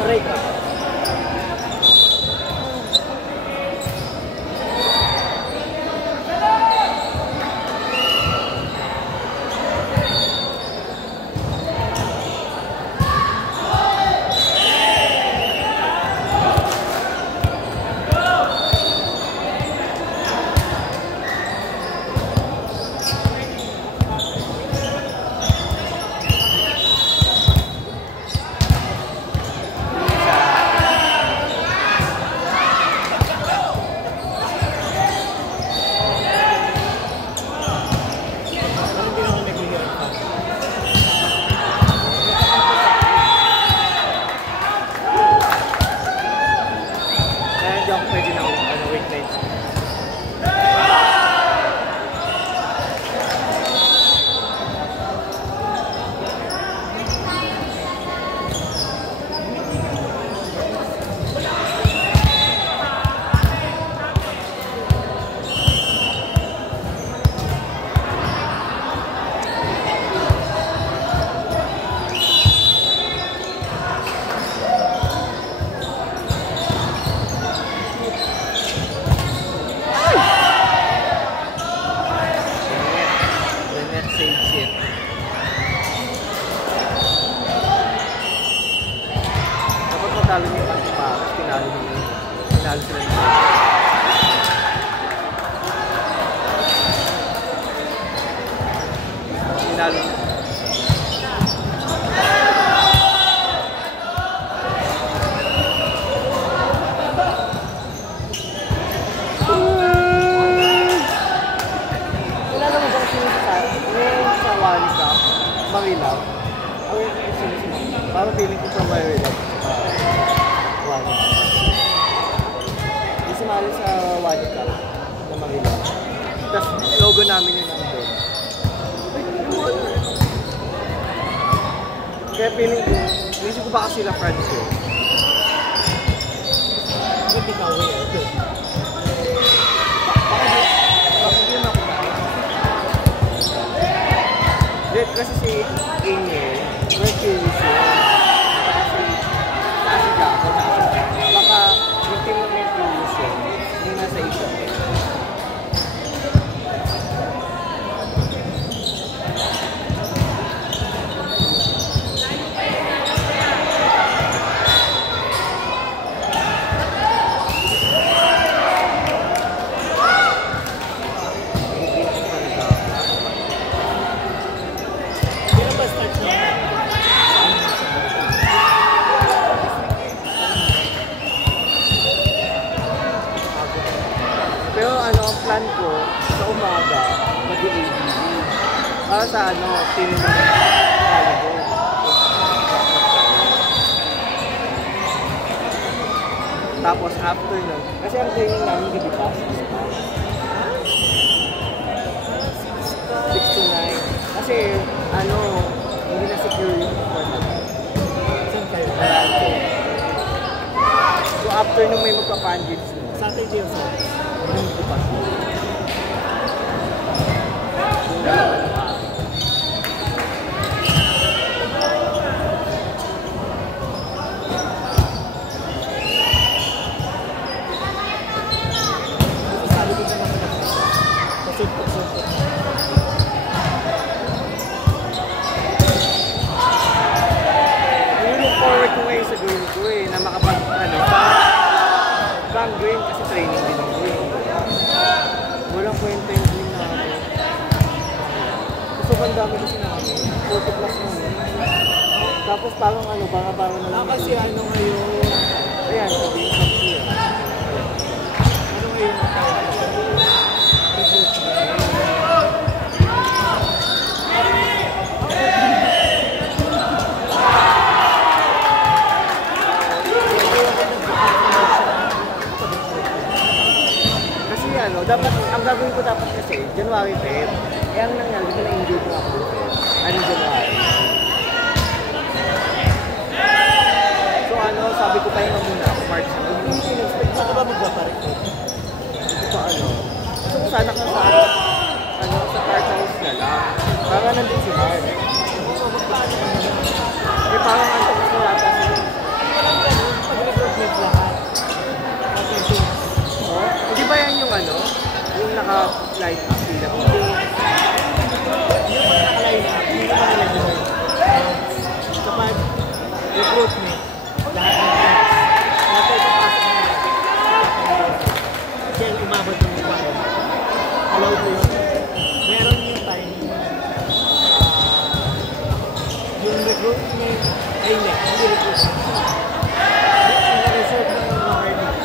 Aray ka. Parang feeling ko from my way lang. Di sumali sa Wadi Cup na Manila. Tapos logo namin yun nandun. Kaya feeling ko, inisip ko baka sila friends yun. Hindi ka aware. Baka hindi naman ako bakit. Kasi si Angel, we're curious yun. Baka yung team ng curious yun, hindi nasa isip. Plan ko sa umaga mag-ABB para sa team volleyball. Tapos after nun, kasi ang training namin gabi pa 6 to 9 kasi hindi na secure yung saan kayo? So after nung may magpa-pan-games Saturday o Sunday? Hindi ko pa. Look forward ko ngayon sa green ko na makapag bang green kasi training din ang green. Walang kwenta yung green namin. Gusto dami kasi namin. 40 plus namin. Tapos parang banga-banga na lang. Kasi ngayon. Ayan, sabihin sa siya. Ngayon? Dapat, ang gagawin ko dapat kasi, January 10. Kaya ang nangyari, di ba na-enjoy ko ako doon? January. So sabi ko tayo na muna ako, March na. Hindi ko in-expect na ba magbaparik ko? Hindi ko gusto ko sana ka sa cart house na lang. Para nandun si Mark. Parang antok na yata. recruitment, lahat ng teams. Lahat ay papasok na kaya umabot yung requirement. Allow ko yun. Meron yung time yung recruitment ay hindi recruitment. Na-reserve ng mga earning.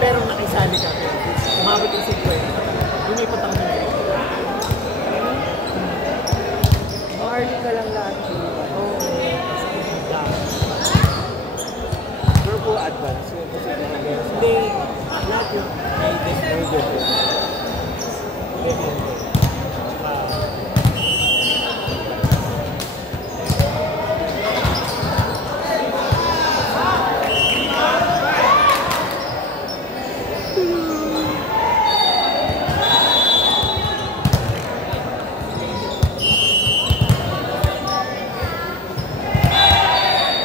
Pero nakisali ka. Umabot yung 50. Lumipat ako na yun. Early ka lang lahat. Oo. Pero po advance. Hindi. Lahat yung may dismorder. Maybe yun.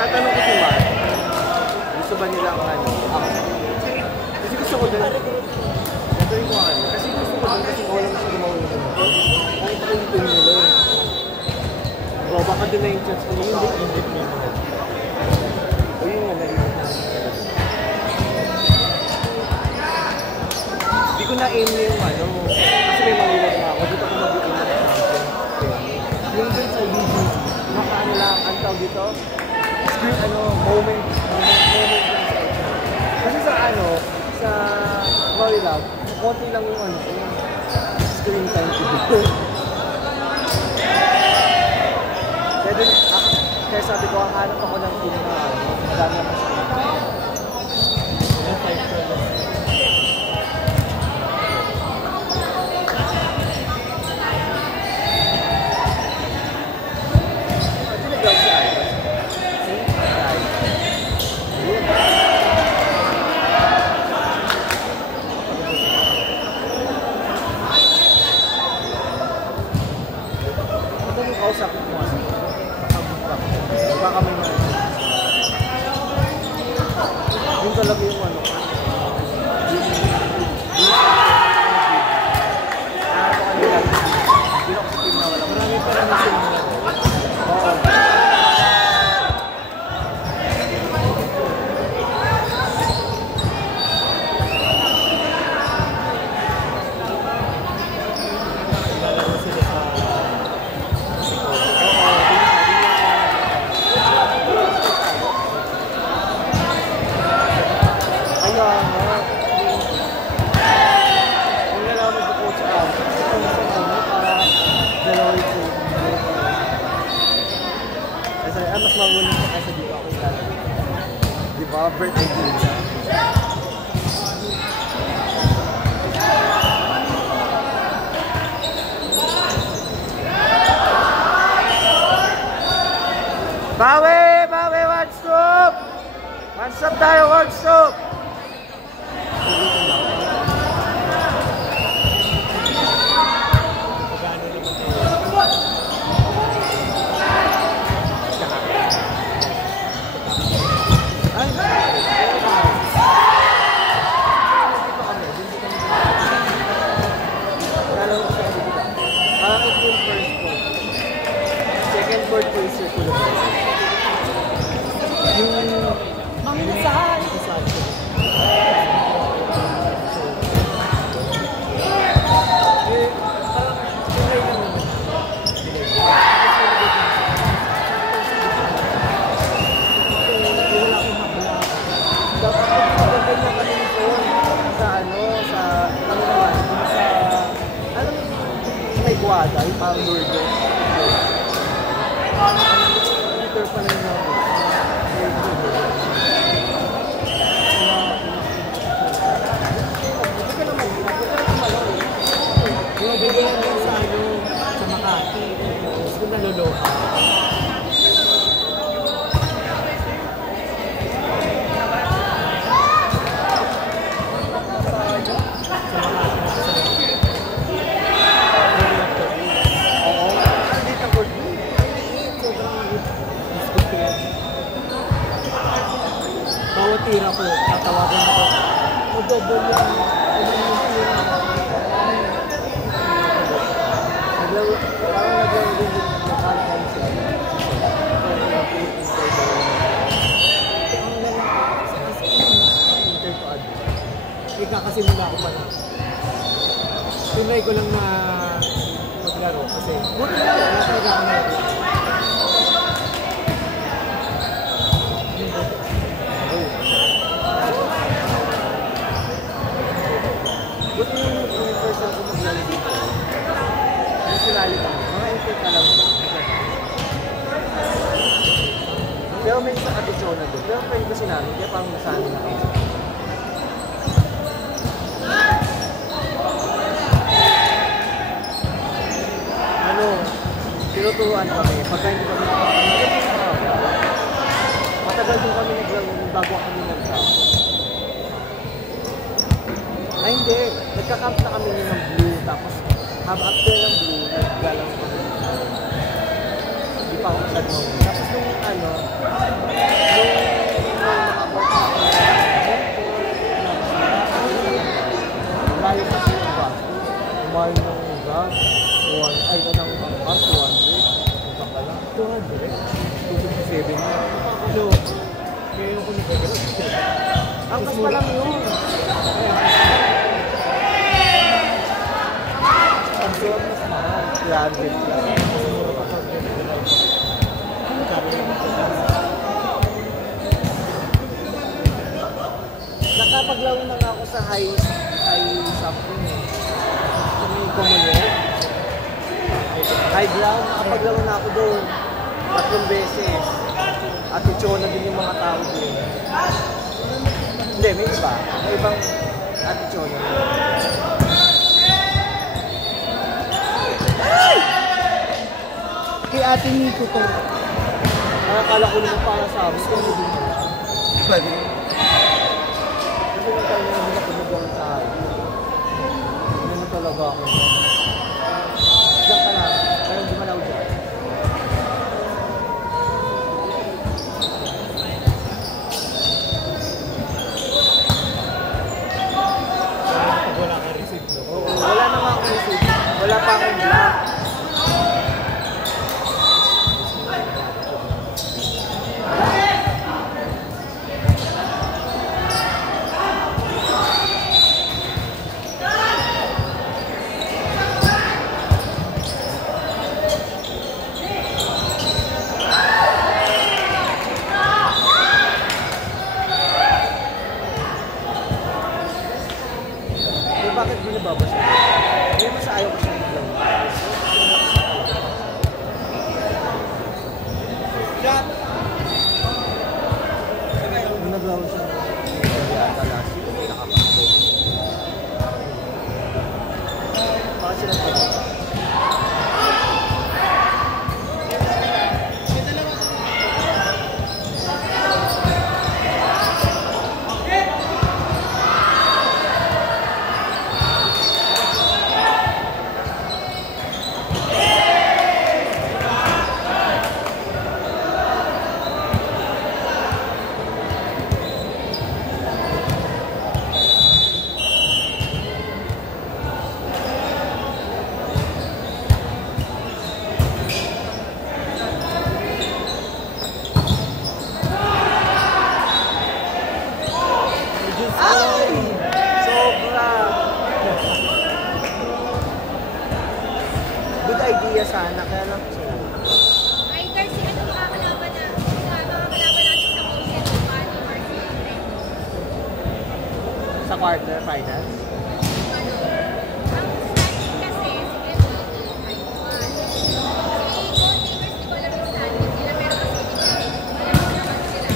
Tatanong ko si Mark, gusto ba nilang ano? Kasi gusto ko din. Gagawin ko ano. Kasi gusto ko din kasi wala gusto gumawa nila. Kahit ako yung tuloy nila eh. Bro, baka din na yung chance ko. Yung hindi mo yun. O yun nga na yun. Hindi ko na-aim na yung ano. Kasi may maliwag na ako. Dito ko mag-aim na champion. Yung dun sa UGC, makaano lang, ang tawag dito? Screen moment lang sa ito. Kasi sa sa Volleylab, konti lang yung screen time ko dito. Kaya sabi ko, hanap ako ng team na madami ako screen time. Kausapin mo kasi baka may mga yun talaga yung ano ako kanila hindi ako sa team na wala marami pa rin yung team na oo mas mamunin ko kasi dito ako sa di ba? Birthday din siya. Bawi! Bawi! One stop! One stop tayo! One stop! Second court ko yung circular. Yung Mangisahan! Guada, yung parang burger. Liter pa lang yung yung bigyan din sa sa Makati. Gusto naloloka. Bawat tira ko, tatawagan ako. Double yung naglaro din yung lokal council. tinry ko lang na maglaro kasi buti na wala talaga ako nalaro. Buti yung first time ko maglaro dito. Yung sinali ko, mga intake ka lang ba? Pero may isang atensyon na doon. Pero friend ko sinabi, kaya parang nasanay na ako. Ano, tinuturuan kami, pagka hindi kami matagal din kami naglaro bago kami nag-camp. Ay hindi, nagka-camp na kami ng blue, tapos after ng blue, naggalang kami. Hindi pa ako masyadong mag-blue. Tapos nung ano, nung nakaport na ako layo kasi yung bus. Mahal ng gas, ay ng bus, 200. Punta ka lang. 200? 257 na. Ano? Kaya yung kumikagalo. Ang mas pa lang yun. Ang suwag mas mahal. 300 lang. Nakapaglaro na nga ako sa high something eh. Sa may community. High ground, nakapaglaro na ako doon. 3 beses. At na din yung mga tao doon. Hindi, may iba. May ibang atitsyon. Kay ate Nico to. Nakakala ko naman para sa amin. Kung hindi mo. Pwede. Kasi nang tayo na hindi nakinugang sa akin. Hindi mo talaga ako. Diyan ka na. Kaya hindi malaw dyan. Wala kang receipt. Oo, wala na nga akong receipt. Wala pa akong black. Bakit binababasa? Hindi naman sa ayaw ko siya lang. Naglawan siya ng kalasi. Nakakapagod. Bakit sila pagod? Ay! Sobra! Good idea sana, kaya lang siya. Either si ano makakalaban na, makakalaban natin sa Motion o paano or si Trent. Sa quarter finals. Ano, ang standing kasi, si Emily, 5-1. Si Gold Divers, di ko alam yung standing nila, pero kasi alam mo naman sila.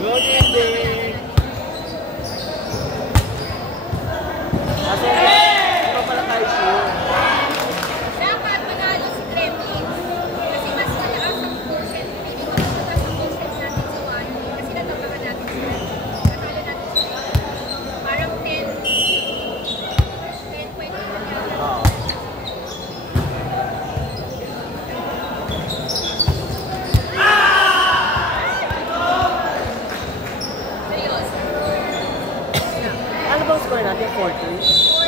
Good evening! Kasi hindi pa pala tayo sure. Dapat manalo si Kremlin kasi mas malakas ang quotient. Hindi ko matutas ang quotient natin sa 1 kasi natapakan natin sila. Natalo natin sila. Parang 10 point Oo. seryoso. Ano bang score natin? 4-3?